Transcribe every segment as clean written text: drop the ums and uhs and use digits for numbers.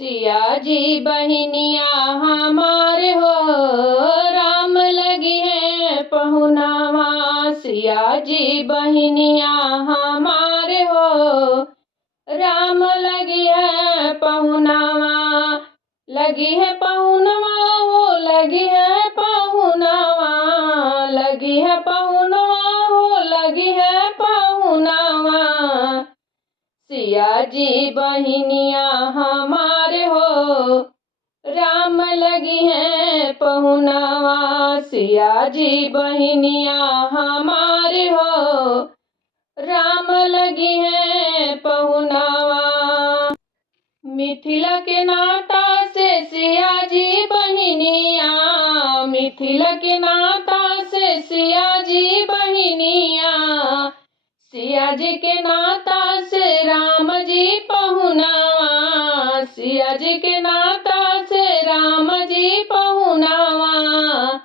सिया जी बहिनिया हमारे हो, राम लगी है पहुनावा। सिया जी बहिनिया हमारे हो, राम लगी है पहुनावा। लगी है पहुनवा हो, लगी है पहुनावा। लगी है पहुनवा हो, लगी है पहुनावा। सिया जी बहिनिया हमारे हो, राम लगी है पहुनावा। सिया जी बहिनिया हमारे हो, राम लगी है पहुनावा। मिथिला के नाता से सिया जी बहिनिया, मिथिला के नाता से सिया जी बहिनिया। सिया जी के नाता से राम जी पहुनावा। सिया जी के नाता से राम जी पहुनावा।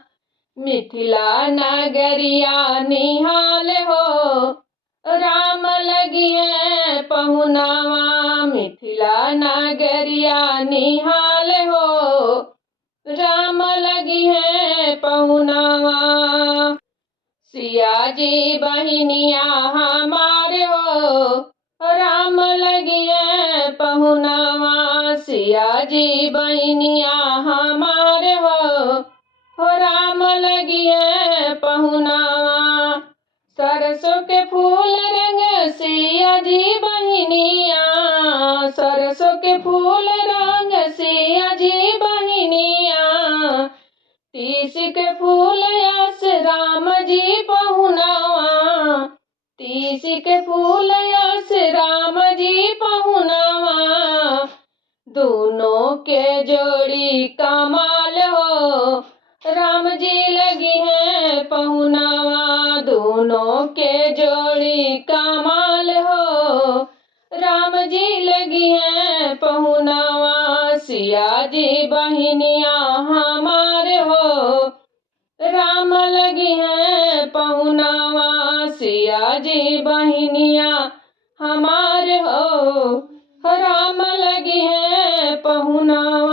मिथिला नगरिया निहाल हो, राम लगी है पहुनावा। मिथिला नगरिया निहाल हो, राम लगी है पहुनावा। सिया जी बहिनिया हमारे हो, राम लगी है पहुनावा। सिया जी बहिनिया हमारे हो, राम लगी है पहुनावा। सरसों के फूल रंग सिया जी बहिनिया, सरसों के फूल रंग सिया जी बहिनिया। तीस के फूल यस राम जी पहुनावा। तीस के फूल यस राम जी पहुनावा। दोनों के जोड़ी कमाल हो, राम जी लगी है पहुनावा। दोनों के जोड़ी कमाल हो, राम जी लगी है पहुनावा। सिया जी बहिनिया हमारे हो, राम लगी है पहुनावा। सिया जी बहिनिया हमारे हो, राम लगी है पहुनावा।